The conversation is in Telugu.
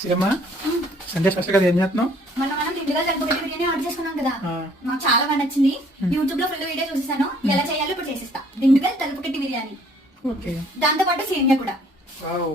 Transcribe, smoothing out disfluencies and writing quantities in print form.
సీమ సండే స్పెషల్ గా ఏం చేస్తున్నావు? మనం దిండుగల్ తలుపుగడ్డ బిర్యానీ ఆర్డర్ చేసుకున్నాం కదా, మాకు చాలా బాగా నచ్చింది. యూట్యూబ్ లో ఫుల్ వీడియో చూసేసాను, ఎలా చేయాలో ఇప్పుడు చేసిస్తా. దిండుగల్ తలుపుగడ్డ బిర్యానీ, ఓకే, దాంతో పాటు సేమియా కూడా. వావ్.